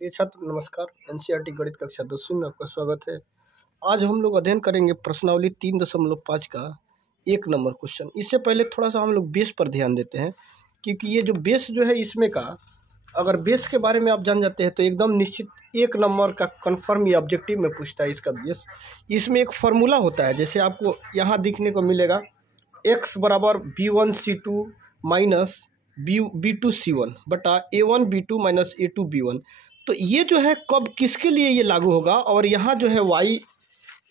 प्रिय छात्र नमस्कार। एनसीईआरटी गणित कक्षा 10वीं में आपका स्वागत है। आज हम लोग अध्ययन करेंगे प्रश्नावली 3.5 का 1 नंबर क्वेश्चन। इससे पहले थोड़ा सा हम लोग बेस पर ध्यान देते हैं, क्योंकि ये जो बेस जो है इसमें का अगर बेस के बारे में आप जान जाते हैं तो एकदम निश्चित 1 नंबर का कन्फर्म ये ऑब्जेक्टिव में पूछता है इसका बेस। इसमें एक फार्मूला होता है, जैसे आपको यहाँ दिखने को मिलेगा x बराबर b1c2 माइनस b2c1 बटा a1 b2 minus a2 b1। तो ये जो है कब किसके लिए ये लागू होगा, और यहाँ जो है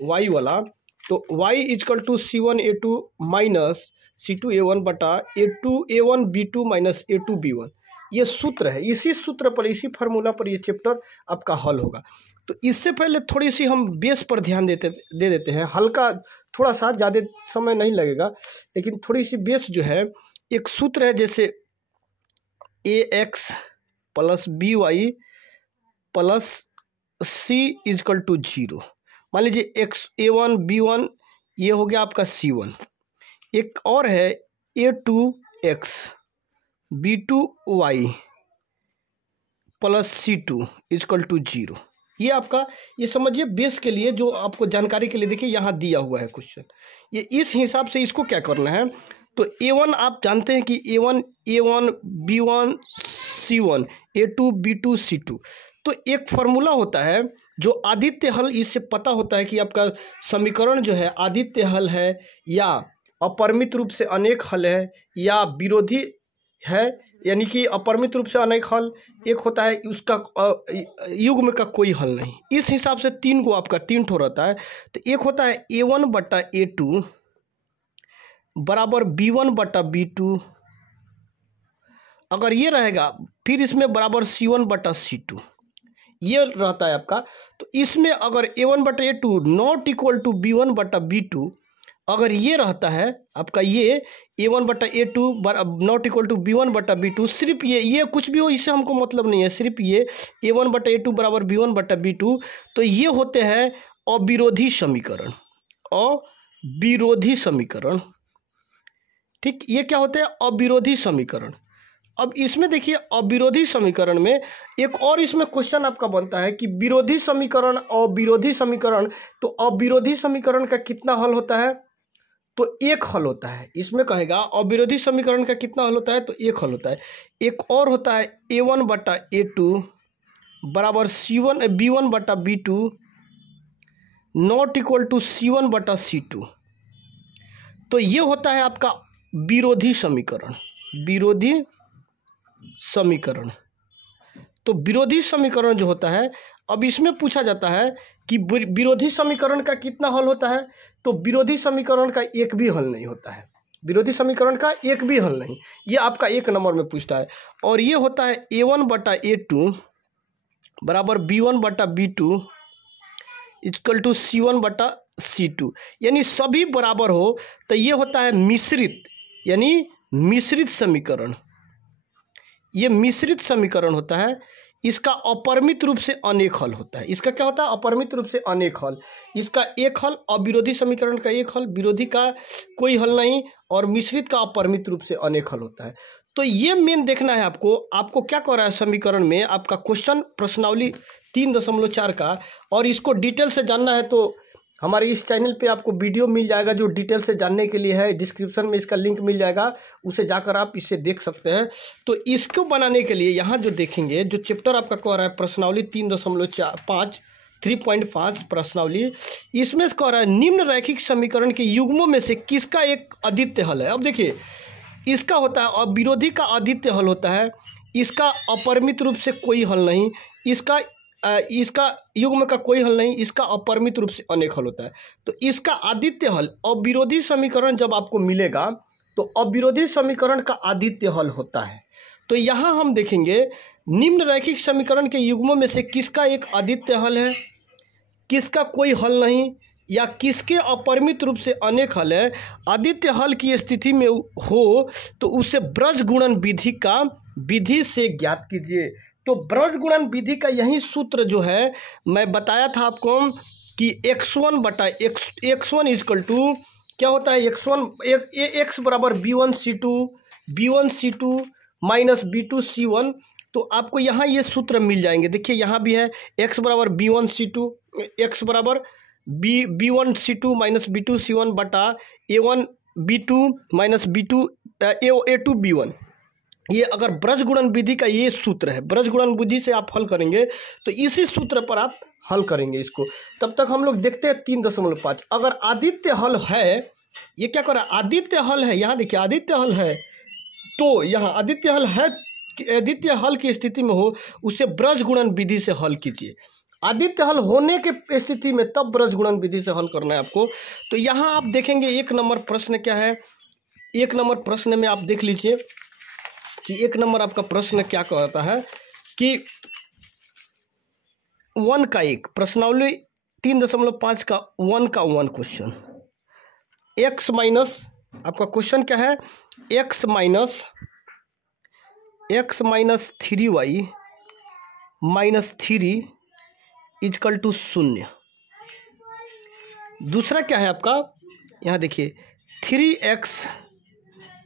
y वाला, तो y is equal to c1 a2 minus c2 a1 बटा a2 a1 b2 minus a2 b1, ये सूत्र है। इसी सूत्र पर, इसी फार्मूला पर ये चैप्टर आपका हल होगा। तो इससे पहले थोड़ी सी हम बेस पर ध्यान दे देते हैं। हल्का थोड़ा सा, ज़्यादा समय नहीं लगेगा, लेकिन थोड़ी सी बेस जो है, एक सूत्र है जैसे ax plus by plus c is equal to 0। मान लीजिए x a1 b1 ये हो गया आपका c1। एक और है a2x b2y plus c2 is equal to 0। ये आपका, ये समझिए बेस के लिए, जो आपको जानकारी के लिए देखिए यहाँ दिया हुआ है क्वेश्चन। ये इस हिसाब से इसको क्या करना है, तो a1 आप जानते हैं कि a1 b1 c1 a2 b2 c2। तो एक फार्मूला होता है जो आदित्य हल, इससे पता होता है कि आपका समीकरण जो है आदित्य हल है या अपरिमित रूप से अनेक हल है या विरोधी है, यानी कि अपरिमित रूप से अनेक हल एक होता है, उसका युग्म का कोई हल नहीं। इस हिसाब से 3 को आपका 3 ठो रहता है। तो एक होता है a1 बटा a2 बराबर b1 बटा b2, अगर ये रहेगा फिर इसमें बराबर c1 बटा c2, ये रहता है आपका। तो इसमें अगर a1 बटा a2 not equal to b1 बटा b2, अगर ये रहता है आपका, ये a1 बटा a2 not equal to b1 बटा b2, सिर्फ ये कुछ भी हो इससे हमको मतलब नहीं है, सिर्फ ये a1 बटा a2 बराबर b1 बटा b2, तो ये होते हैं अविरोधी समीकरण। अविरोधी समीकरण, ठीक, ये क्या होते हैं, अविरोधी समीकरण। अब इसमें देखिए अविरोधी समीकरण में एक और इसमें क्वेश्चन आपका बनता है कि विरोधी समीकरण और विरोधी समीकरण, तो अविरोधी समीकरण का कितना हल होता है, तो 1 हल होता है। इसमें कहेगा अविरोधी समीकरण का कितना हल होता है, तो 1 हल होता है। एक और होता है a1 बटा a2 बराबर c1 b1 बटा b2 not equal to c1 बटा c2। तो ये होता है आपका विरोधी समीकरण। विरोधी समीकरण, तो विरोधी समीकरण जो होता है, अब इसमें पूछा जाता है कि विरोधी समीकरण का कितना हल होता है, तो विरोधी समीकरण का एक भी हल नहीं होता है। विरोधी समीकरण का एक भी हल नहीं, ये आपका 1 नंबर में पूछता है। और ये होता है a1 बटा a2 बराबर b1 बटा b2 इक्वल टू c1 बटा c2, यानी सभी बराबर हो, तो ये होता है मिश्रित, यानी मिश्रित समीकरण। ये मिश्रित समीकरण होता है। इसका अपरिमित रूप से अनेक हल होता है। इसका क्या होता है, अपरिमित रूप से अनेक हल। इसका एक हल, अविरोधी समीकरण का एक हल, विरोधी का कोई हल नहीं, और मिश्रित का अपरिमित रूप से अनेक हल होता है। तो ये मेन देखना है आपको क्या कर रहा है समीकरण में आपका क्वेश्चन प्रश्नावली 3.4 का, और इसको डिटेल से जानना है तो हमारे इस चैनल पे आपको वीडियो मिल जाएगा जो डिटेल से जानने के लिए है। डिस्क्रिप्शन में इसका लिंक मिल जाएगा, उसे जाकर आप इसे देख सकते हैं। तो इसको बनाने के लिए यहाँ जो देखेंगे, जो चैप्टर आपका कह रहा है प्रश्नावली 3.5 प्रश्नावली, इसमें कह रहा है निम्न रैखिक समीकरण के युग्मों में से किसका एक अद्वितीय हल है। अब देखिए इसका होता है अविरोधी का अद्वितीय हल होता है, इसका अपरिमित रूप से कोई हल नहीं, इसका युग्म का कोई हल नहीं, इसका अपरिमित रूप से अनेक हल होता है। तो इसका आदित्य हल, अविरोधी समीकरण जब आपको मिलेगा तो अविरोधी समीकरण का आदित्य हल होता है। तो यहाँ हम देखेंगे निम्न रैखिक समीकरण के युग्मों में से किसका एक आदित्य हल है, किसका कोई हल नहीं, या किसके अपरिमित रूप से अनेक हल है। आदित्य हल की स्थिति में हो तो उसे ब्रज गुणन विधि से ज्ञात कीजिए। तो ब्रज गुणन विधि का यही सूत्र जो है मैं बताया था आपको कि x1 बटा x1 इजकल टू क्या होता है, x बराबर b1 c2 minus b2 c1। तो आपको यहाँ ये सूत्र मिल जाएंगे। देखिए यहाँ भी है x बराबर B1C2, x बराबर B1C2 माइनस B2C1 बटा A1B2 माइनस A2B1। ये अगर ब्रज गुणन विधि का ये सूत्र है, ब्रज गुणन विधि से आप हल करेंगे तो इसी सूत्र पर आप हल करेंगे इसको। तब तक हम लोग देखते हैं 3.5। अगर आदित्य हल है, ये क्या कर रहा है, आदित्य हल है, यहाँ देखिए आदित्य हल है, तो यहाँ आदित्य हल है, आदित्य हल की स्थिति में हो उसे ब्रज गुणन विधि से हल कीजिए। आदित्य हल होने के स्थिति में तब ब्रज गुणन विधि से हल करना है आपको। तो यहाँ आप देखेंगे 1 नंबर प्रश्न क्या है। 1 नंबर प्रश्न में आप देख लीजिए कि 1 नंबर आपका प्रश्न क्या कहता है कि 1 का 1 प्रश्नावली 3.5 का 1 का 1 क्वेश्चन, x माइनस आपका क्वेश्चन क्या है, x minus 3y minus 3 equal to 0। दूसरा क्या है आपका, यहाँ देखिए 3x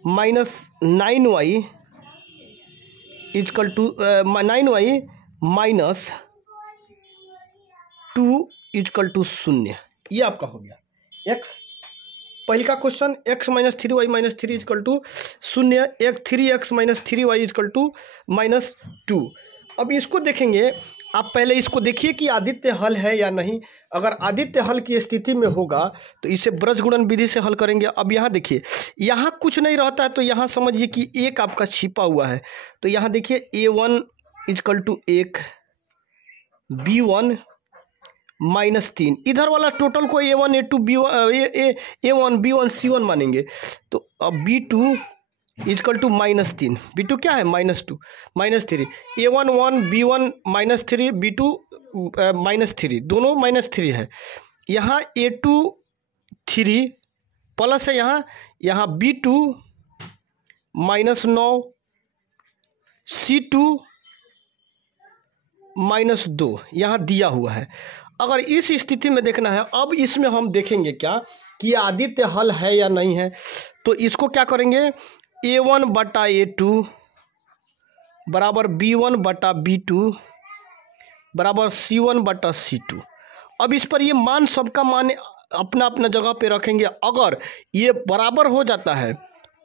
minus 9y equal to 9y minus 2 equal to 0। ये आपका हो गया x पहले का question, x minus 3y minus 3 equal to 0, 3x minus 3y equal to minus 2। अब इसको देखेंगे, आप पहले इसको देखिए कि आदित्य हल है या नहीं। अगर आदित्य हल की स्थिति में होगा तो इसे ब्रज गुणन विधि से हल करेंगे। अब यहाँ देखिए, यहाँ कुछ नहीं रहता है तो यहाँ समझिए कि 1 आपका छिपा हुआ है। तो यहाँ देखिए A1 equal to 1, B1 minus 3, इधर वाला टोटल को A1 A2 A1 B1 C1 मानेंगे। तो अब B2 equal to minus 3, B2 क्या है minus 2 minus 3, A1 1 B1 minus 3 B2 minus 3, दोनों माइनस 3 है। यहाँ A2 3 प्लस है, यहाँ B2 माइनस 9 C2 माइनस 2 यहाँ दिया हुआ है। अगर इस स्थिति में देखना है, अब इसमें हम देखेंगे क्या कि आदित्य हल है या नहीं है। तो इसको क्या करेंगे, A1 बटा A2 बराबर B1 बटा B2 बराबर C1 बटा C2। अब इस पर ये मान, सबका मान अपना अपना जगह पे रखेंगे। अगर ये बराबर हो जाता है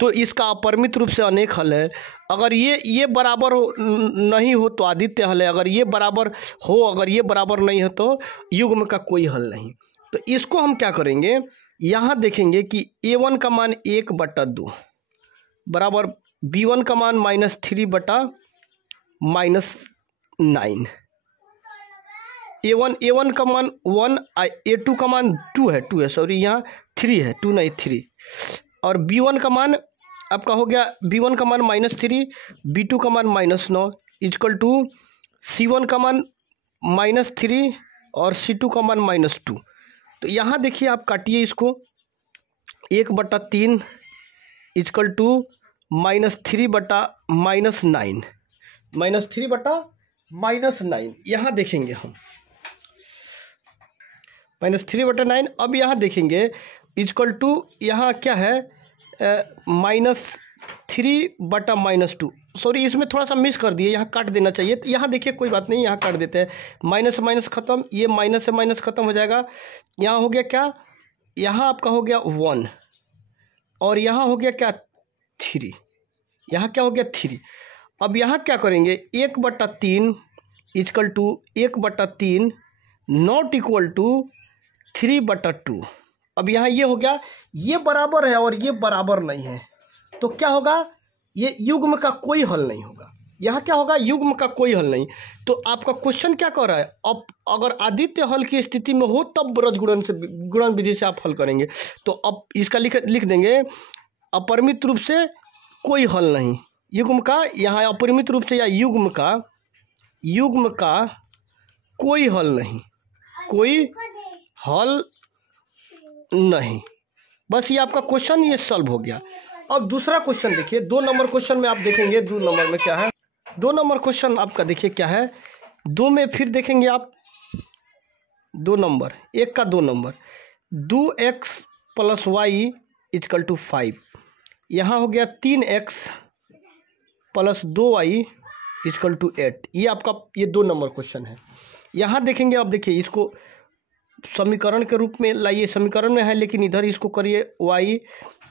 तो इसका अपरिमित रूप से अनेक हल है। अगर ये बराबर नहीं हो तो आदित्य हल है। अगर ये बराबर हो, अगर ये बराबर नहीं है तो युग्म का कोई हल नहीं। तो इसको हम क्या करेंगे, यहाँ देखेंगे कि A1 का मान 1 बटा 2 बराबर B1 का मान माइनस 3 बटा माइनस 9। A1 का मान 1, A2 का मान 2 है सॉरी, यहाँ 3 है, 2 नहीं 3। और B1 का मान आपका हो गया, B1 का मान माइनस 3, B2 का मान माइनस 9 इक्वल टू C1 का मान माइनस 3 और C2 का मान माइनस 2। तो यहाँ देखिए आप काटिए इसको, 1 बटा 3 इक्वल टू माइनस 3 बटा माइनस 9, माइनस 3 बटा माइनस 9। यहाँ देखेंगे हम माइनस 3 बटा 9। अब यहाँ देखेंगे इक्वल टू, यहाँ क्या है, माइनस 3 बटा माइनस 2। सॉरी, इसमें थोड़ा सा मिस कर दिए, यहाँ काट देना चाहिए। तो यहाँ देखिए कोई बात नहीं, यहाँ काट देते हैं। माइनस से माइनस खत्म, ये माइनस से माइनस खत्म हो जाएगा। यहाँ हो गया क्या, यहाँ आपका हो गया 1 और यहाँ हो गया क्या 3, यहाँ क्या हो गया 3। अब यहाँ क्या करेंगे, 1 बटा 3 इक्वल टू 1 बटा 3 नॉट इक्वल टू 3 बटा 2। अब यहाँ ये हो गया, ये बराबर है और ये बराबर नहीं है, तो क्या होगा, ये युग्म का कोई हल नहीं होगा। यहाँ क्या होगा, युग्म का कोई हल नहीं। तो आपका क्वेश्चन क्या कह रहा है, अब अगर आदित्य हल की स्थिति में हो तब ब्रज गुणन विधि से आप हल करेंगे। तो अब इसका लिख देंगे, अपरिमित रूप से कोई हल नहीं, युग्म का, यहाँ अपरिमित रूप से या युग्म का कोई हल नहीं, कोई हल नहीं। बस ये आपका क्वेश्चन ये सॉल्व हो गया। अब दूसरा क्वेश्चन देखिए, 2 नंबर क्वेश्चन में आप देखेंगे, 2 नंबर में क्या है, 2 नंबर क्वेश्चन आपका देखिए क्या है। 2 में फिर देखेंगे आप 2 नंबर, 1 का 2 number, 2x plus Y equal to 5। यहाँ हो गया 3x plus 2y equal to 8। ये आपका ये 2 नंबर क्वेश्चन है। यहाँ देखेंगे, अब देखिए इसको समीकरण के रूप में लाइए, समीकरण में है लेकिन इधर इसको करिए y,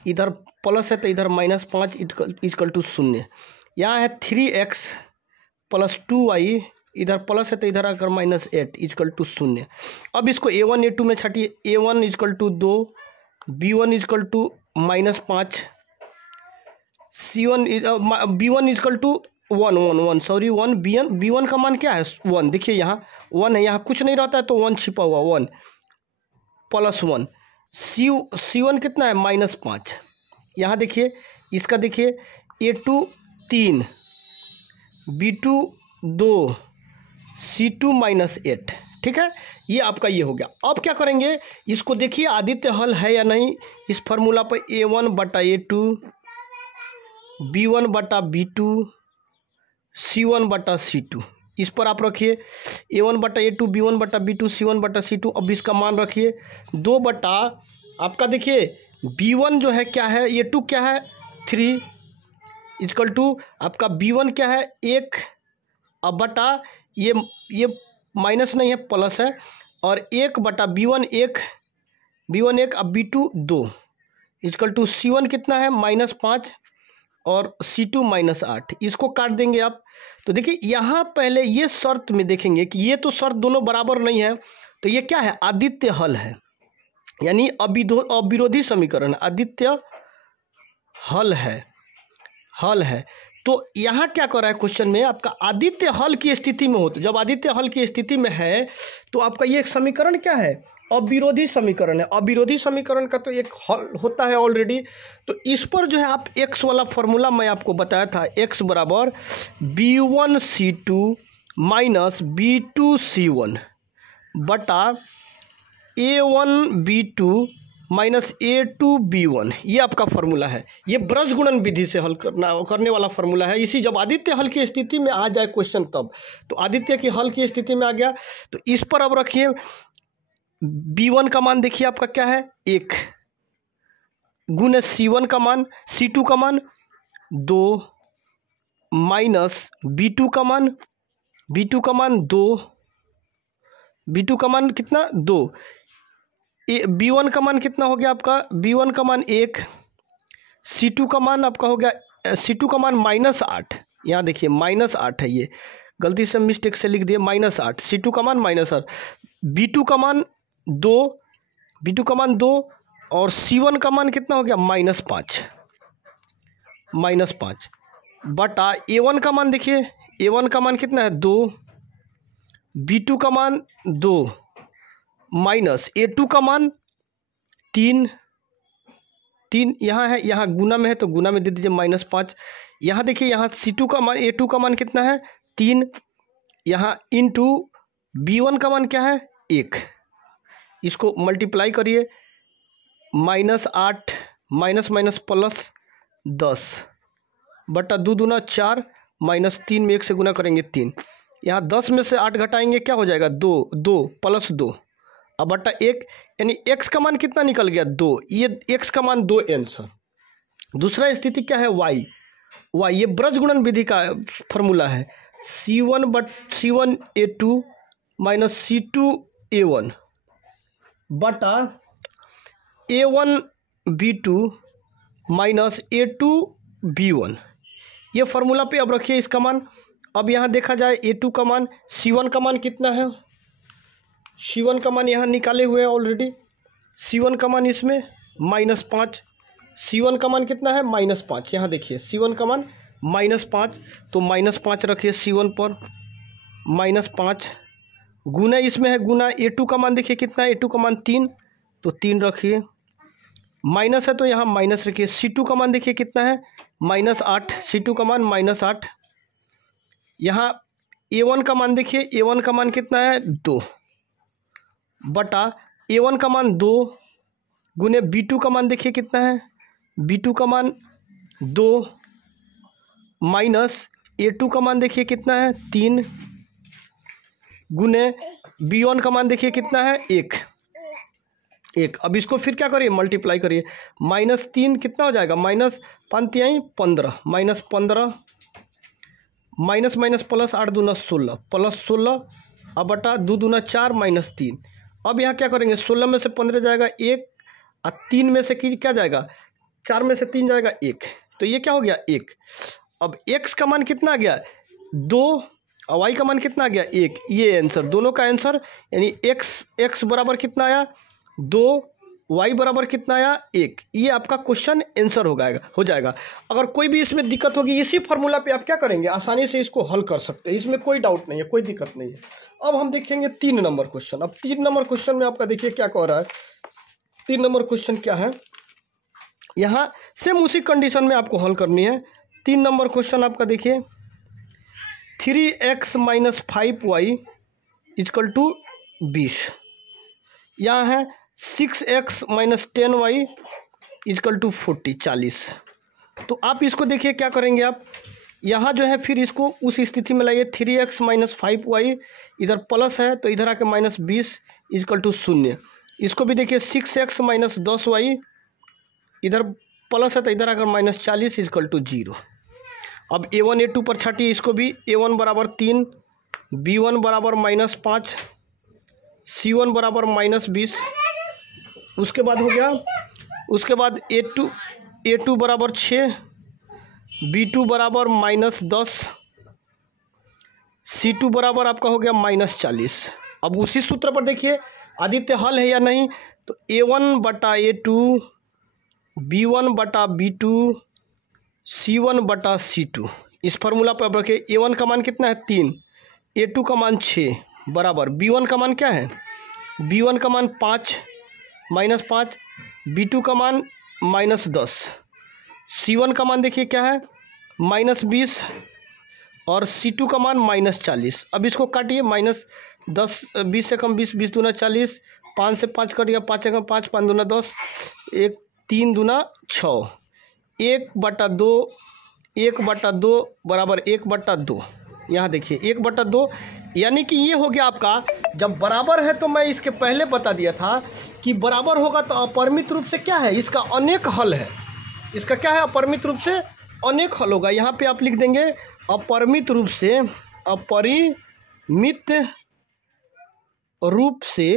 इधर प्लस है तो इधर -5 इक्वल टू 0। यहाँ है 3x + 2y, इधर प्लस है तो इधर आकर -8 इक्वल टू 0। अब इसको a1 a2 में छाटिए। a1 equal to 2, b1 equal to -5, c1 b1 equal to 1 sorry 1, b1 का मान क्या है 1। देखिए यहाँ 1 है, यहाँ कुछ नहीं रहता है तो 1 छिपा हुआ, 1 + 1। c1 कितना है -5। यहाँ देखिए इसका देखिए a2 3, b2 2, c2 -8। ठीक है, ये आपका ये हो गया। अब क्या करेंगे, इसको देखिए आदित्य हल है या नहीं। इस फार्मूला पर a1 बटा a2, b1 बटा b2, c1 बटा c2, इस पर आप रखिए a1 बटा a2, b1 बटा b2, c1 बटा c2। अब इसका मान रखिए 2 बटा आपका देखिए b1 जो है क्या है, a2 क्या है 3 इक्वल टू आपका b1 क्या है 1, अब बटा ये माइनस नहीं है प्लस है, और 1 बटा b1 1, अब b2 2 इक्वल टू c1 कितना है -5 और c2 -8। इसको काट देंगे आप। तो देखिए यहाँ पहले ये शर्त में देखेंगे कि ये तो शर्त दोनों बराबर नहीं है, तो ये क्या है आदित्य हल है, यानी अविरोधी समीकरण, आदित्य हल है। तो यहाँ क्या कर रहा है क्वेश्चन में, आपका आदित्य हल की स्थिति में हो, तो जब आदित्य हल की स्थिति में है तो आपका ये समीकरण क्या है अविरोधी समीकरण है। अविरोधी समीकरण का तो एक हल होता है ऑलरेडी। तो इस पर जो है आप x वाला फॉर्मूला मैं आपको बताया था, x बराबर b1c2 माइनस b2c1 बटा a1b2 माइनस a2b1, ये आपका फार्मूला है। ये ब्रज गुणन विधि से हल करने वाला फार्मूला है। इसी जब आदित्य हल की स्थिति में आ जाए क्वेश्चन, तब तो आदित्य की हल की स्थिति में आ गया। तो इस पर अब रखिए b1 का मान देखिए आपका क्या है 1, गुने c1 का मान, c2 का मान 2, माइनस b2 का मान 2, b2 का मान कितना 2, b1 का मान कितना हो गया आपका, b1 का मान 1, c2 का मान आपका हो गया, c2 का मान -8। यहाँ देखिए -8 है, ये गलती से मिस्टेक से लिख दिए -8, c2 का मान -8, b2 का मान 2, और c1 का मान कितना हो गया -5 बटा a1 का मान देखिए, a1 का मान कितना है 2, b2 का मान 2, माइनस a2 का मान 3 यहाँ है, यहाँ गुना में है तो गुना में दे दीजिए -5। यहाँ देखिए यहाँ c2 का मान, a2 का मान कितना है 3, यहाँ इंटू b1 का मान क्या है 1, इसको मल्टीप्लाई करिए -8 माइनस प्लस 10 बटा 2 दूना 4, -3 में 1 से गुना करेंगे 3, यहाँ 10 में से 8 घटाएंगे क्या हो जाएगा 2 प्लस 2, अब बटा 1, यानी x का मान कितना निकल गया 2, ये x का मान 2 आंसर। दूसरा स्थिति क्या है y, ये ब्रज गुणन विधि का फॉर्मूला है, c1 a2 minus c2 a1 बटा a1 b2 minus a2 b1। ये फार्मूला पे अब रखिए इसका मान। अब यहाँ देखा जाए a2 का मान, c1 का मान कितना है, c1 का मान यहाँ निकाले हुए हैं ऑलरेडी, c1 का मान इसमें -5, c1 का मान कितना है -5, यहाँ देखिए c1 का मान -5, तो -5 रखिए c1 पर, -5 गुना इसमें है गुना a2 का मान देखिए कितना है, a2 का मान 3, तो 3 रखिए, माइनस है तो यहाँ माइनस रखिए, c2 का मान देखिए कितना है -8, c2 का मान -8, यहाँ a1 का मान देखिए, a1 का मान कितना है 2 बटा a1 का मान 2 गुने b2 का मान देखिए कितना है, b2 का मान 2 माइनस a2 का मान देखिए कितना है 3 गुने b1 का मान देखिए कितना है 1। अब इसको फिर क्या करिए मल्टीप्लाई करिए, -3 कितना हो जाएगा, -5 15, -15 माइनस माइनस प्लस, 8 दूना 16 प्लस 16 अब बटा 2 दूना 4 माइनस 3। अब यहाँ क्या करेंगे, 16 में से 15 जाएगा 1 और 3 में से क्या जाएगा, 4 में से 3 जाएगा 1, तो ये क्या हो गया 1। अब x का मान कितना आ गया 2 और y का मान कितना आ गया 1। ये आंसर, दोनों का आंसर, यानी x बराबर कितना आया 2, y बराबर कितना आया 1। ये आपका क्वेश्चन आंसर हो जाएगा। अगर कोई भी इसमें दिक्कत होगी, इसी फार्मूला पे आप क्या करेंगे, आसानी से इसको हल कर सकते हैं, इसमें कोई डाउट नहीं है, कोई दिक्कत नहीं है। अब हम देखेंगे 3 नंबर क्वेश्चन। अब 3 नंबर क्वेश्चन में आपका देखिए क्या कह रहा है। 3 नंबर क्वेश्चन क्या है, यहाँ सेम उसी कंडीशन में आपको हल करनी है। 3 नंबर क्वेश्चन आपका देखिए 3x minus 5y equal to 20। यहाँ है 6x minus 10y equal to 40। तो आप इसको देखिए क्या करेंगे, आप यहाँ जो है फिर इसको उस स्थिति में लाइए। 3x माइनस 5y इधर प्लस है तो इधर आके माइनस 20 इक्वल टू 0। इसको भी देखिए 6x माइनस 10y इधर प्लस है तो इधर आकर माइनस 40 इक्वल टू 0। अब a1 a2 पर छाटिए, इसको भी a1 बराबर 3, b1 बराबर माइनस 5, c1 बराबर माइनस 20। उसके बाद हो गया, उसके बाद a2 बराबर 6, b2 बराबर माइनस 10, c2 बराबर आपका हो गया माइनस 40। अब उसी सूत्र पर देखिए आदित्य हल है या नहीं, तो a1 बटा a2, b1 बटा b2, c1 बटा c2। इस फार्मूला पर आप रखें। a1 का मान कितना है 3, a2 का मान 6 बराबर b1 का मान क्या है, b1 का मान 5 माइनस 5, b2 का मान माइनस 10, c1 का मान देखिए क्या है माइनस 20 और c2 का मान माइनस 40। अब इसको काटिए, माइनस 10, 20 से कम 20, 20 दूना 40, 5 से 5 कट गया, 5 से कम 5, 5 दूना 10, 1 3 दूना 6, 1/2, 1/2 बराबर 1/2। यहाँ देखिए 1/2, यानी कि ये हो गया आपका। जब बराबर है तो मैं इसके पहले बता दिया था कि बराबर होगा तो अपरिमित रूप से क्या है, इसका अनेक हल है। इसका क्या है, अपरिमित रूप से अनेक हल होगा। यहाँ पे आप लिख देंगे अपरिमित रूप से, अपरिमित रूप से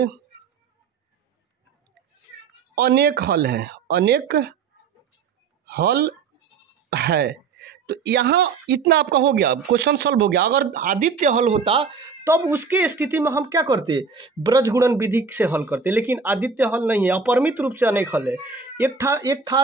अनेक हल है, अनेक हल है। तो यहाँ इतना आपका हो गया, क्वेश्चन सॉल्व हो गया। अगर आदित्य हल होता तब उसके स्थिति में हम क्या करते, ब्रजगुणन विधि से हल करते, लेकिन आदित्य हल नहीं है, अपरिमित रूप से अनेक हल है। एक था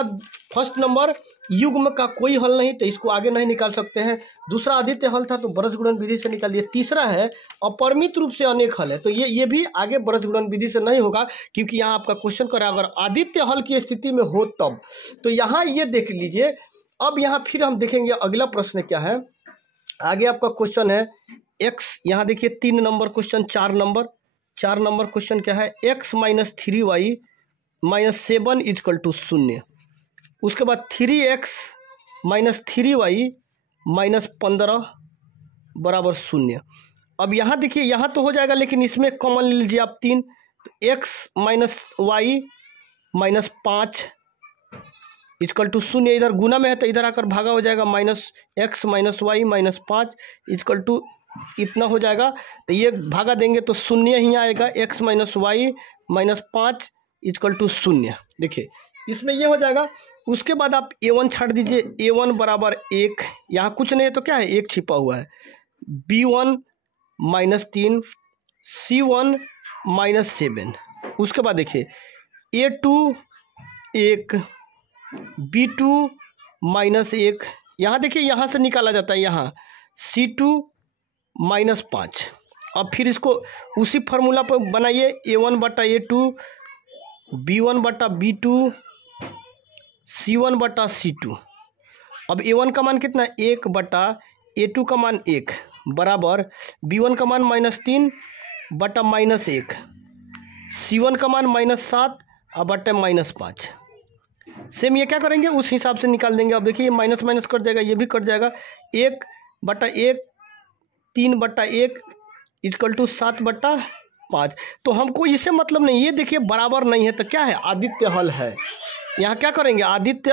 फर्स्ट नंबर युग्म का कोई हल नहीं, तो इसको आगे नहीं निकाल सकते हैं। दूसरा आदित्य हल था तो ब्रजगुणन विधि से निकाल दिए। तीसरा है अपरिमित रूप से अनेक हल है, तो ये भी आगे ब्रजगुणन विधि से नहीं होगा, क्योंकि यहाँ आपका क्वेश्चन कर रहा है अगर आदित्य हल की स्थिति में हो तब। तो यहाँ ये देख लीजिए। अब यहाँ फिर हम देखेंगे अगला प्रश्न क्या है। आगे आपका क्वेश्चन है x, यहाँ देखिए 3 नंबर क्वेश्चन, 4 नंबर क्वेश्चन क्या है, x minus 3y minus 7 equal to 0। उसके बाद 3x माइनस 3y माइनस 15 बराबर 0। अब यहाँ देखिए, यहाँ तो हो जाएगा लेकिन इसमें कॉमन ले लीजिए आप 3, तो x minus y minus 5 equal to 0। इधर गुना में है तो इधर आकर भागा हो जाएगा, minus x minus y minus 5 equal to इतना हो जाएगा। तो ये भागा देंगे तो 0 ही आएगा, x minus y minus 5 equal to 0। देखिए इसमें ये हो जाएगा। उसके बाद आप a1 छाट दीजिए, a1 बराबर 1, यहाँ कुछ नहीं है तो क्या है 1 छिपा हुआ है, b1 माइनस 3, c1 माइनस 7। उसके बाद देखिए a2 1, b2 माइनस 1, यहाँ देखिए यहाँ से निकाला जाता है, यहाँ c2 माइनस 5। अब फिर इसको उसी फार्मूला पर बनाइए, a1 बटा a2, b1 बटा b2, c1 बटा c2। अब a1 का मान कितना है 1 बटा a2 का मान 1 बराबर b1 का मान माइनस 3 बटा माइनस 1, c1 का मान माइनस 7 और बटा माइनस 5। सेम ये क्या करेंगे उस हिसाब से निकाल देंगे। अब देखिए माइनस माइनस कट जाएगा, ये भी कट जाएगा, 1 बटा 1, 3 बटा 1 इक्वल टू 7 बटा 5। तो हमको इससे मतलब नहीं, ये देखिए बराबर नहीं है तो क्या है आदित्य हल है। यहाँ क्या करेंगे आदित्य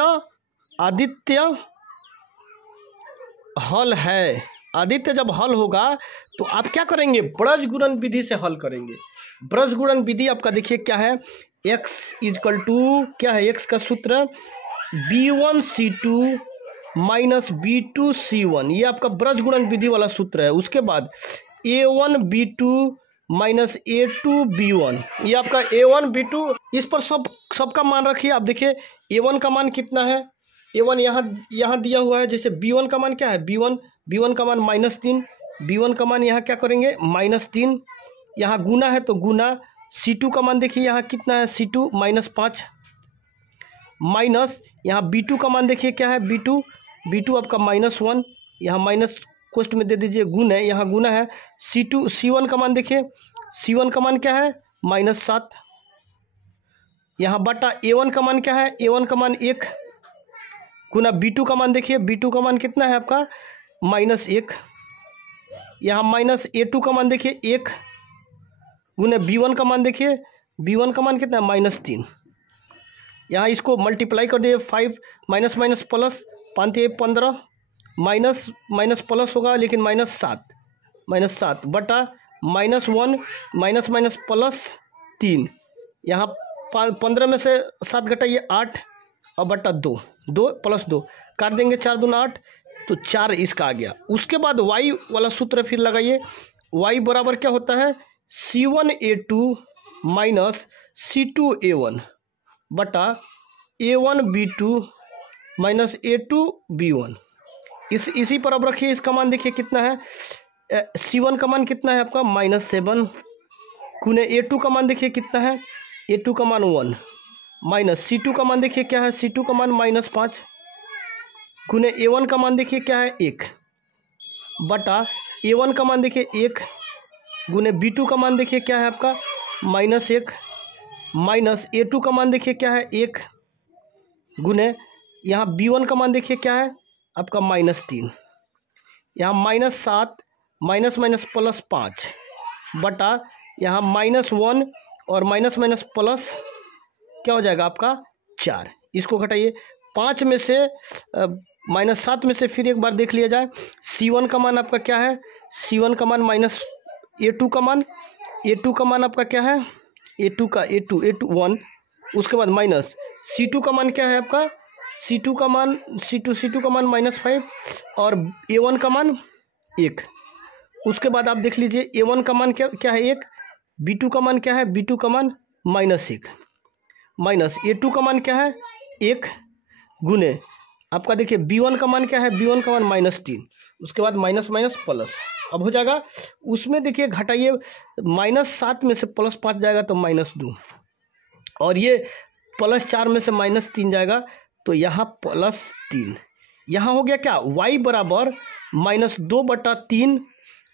हल है, आदित्य जब हल होगा तो आप क्या करेंगे, ब्रज गुणन विधि से हल करेंगे। ब्रज गुणन विधि आपका देखिए क्या है, x इजकल टू क्या है, x का सूत्र b1c2 माइनस b2c1, ये आपका ब्रज गुणन विधि वाला सूत्र है। उसके बाद a1b2 माइनस a2b1, ये आपका a1b2, इस पर सबका मान रखिए। आप देखिए a1 का मान कितना है, a1 यहाँ दिया हुआ है। जैसे b1 का मान क्या है, b1 का मान -3, b1 का मान यहाँ क्या करेंगे -3, यहाँ गुना है तो गुना। c2 का मान देखिए यहाँ कितना है, c2 -5, माइनस यहाँ b2 का मान देखिए क्या है, b2 आपका -1, यहाँ माइनस कोष्ट में दे दीजिए, गुण है यहाँ गुना है। c1 का मान देखिए, c1 का मान क्या है -7, यहाँ बटा a1 का मान क्या है, a1 का मान 1, गुना b2 का मान देखिए, b2 का मान कितना है आपका -1, यहाँ माइनस a2 का मान देखिए 1, गुना b1 का मान देखिए, b1 का मान कितना है -3, यहाँ इसको मल्टीप्लाई कर दिए 5 minus minus plus 5 15, minus minus plus होगा लेकिन -7 बटा -1 माइनस माइनस प्लस 3, यहाँ 15 में से 7 घटाइए 8 और बटा 2 प्लस 2 काट देंगे, 4 दूना 8, तो 4 इसका आ गया। उसके बाद y वाला सूत्र फिर लगाइए, y बराबर क्या होता है, c1a2 माइनस c2a1 बटा a1b2 माइनस a2b1, इसी पर अब रखिए। इसका मान देखिए कितना है, c1 का मान कितना है आपका -7, गुने a2 का मान देखिए कितना है, a2 का मान 1, माइनस c2 का मान देखिए क्या है, c2 का मान -5, गुने a1 का मान देखिए क्या है 1, बटा a1 का मान देखिए 1, गुने b2 का मान देखिए क्या है आपका -1, माइनस a2 का मान देखिए क्या है 1, गुने यहाँ b1 का मान देखिए क्या है आपका -3, यहाँ -7 माइनस माइनस प्लस 5 बटा यहाँ -1 और माइनस माइनस प्लस क्या हो जाएगा आपका 4, इसको घटाइए 5 में से -7 में से फिर एक बार देख लिया जाए। c1 का मान आपका क्या है, c1 का मान माइनस a2 का मान आपका क्या है, a2 1, उसके बाद माइनस c2 का मान क्या है आपका, c2 का मान -5 और a1 का मान 1, उसके बाद आप देख लीजिए a1 का मान क्या है 1, b2 का मान क्या है, b2 का मान -1, माइनस a2 का मान क्या है 1, गुने आपका देखिए b1 का मान क्या है, b1 का मान -3, उसके बाद माइनस माइनस प्लस, अब हो जाएगा उसमें देखिए घटाइए, -7 में से +5 जाएगा तो -2, और ये +4 में से -3 जाएगा तो यहाँ +3, यहाँ हो गया क्या, y बराबर -2/3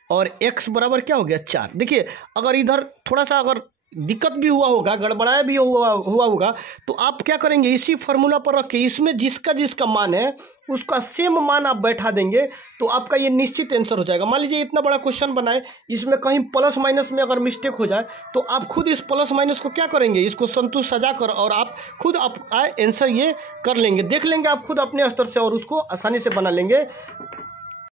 और x बराबर क्या हो गया 4। देखिए अगर इधर थोड़ा सा अगर दिक्कत भी हुआ होगा, गड़बड़ाया भी हुआ होगा, तो आप क्या करेंगे, इसी फार्मूला पर रख के इसमें जिसका मान है उसका सेम मान आप बैठा देंगे तो आपका ये निश्चित आंसर हो जाएगा। मान लीजिए इतना बड़ा क्वेश्चन बनाए, इसमें कहीं प्लस माइनस में अगर मिस्टेक हो जाए तो आप खुद इस प्लस माइनस को क्या करेंगे, इसको संतुष्ट सजा कर और आप खुद आंसर ये कर लेंगे, देख लेंगे आप खुद अपने स्तर से और उसको आसानी से बना लेंगे।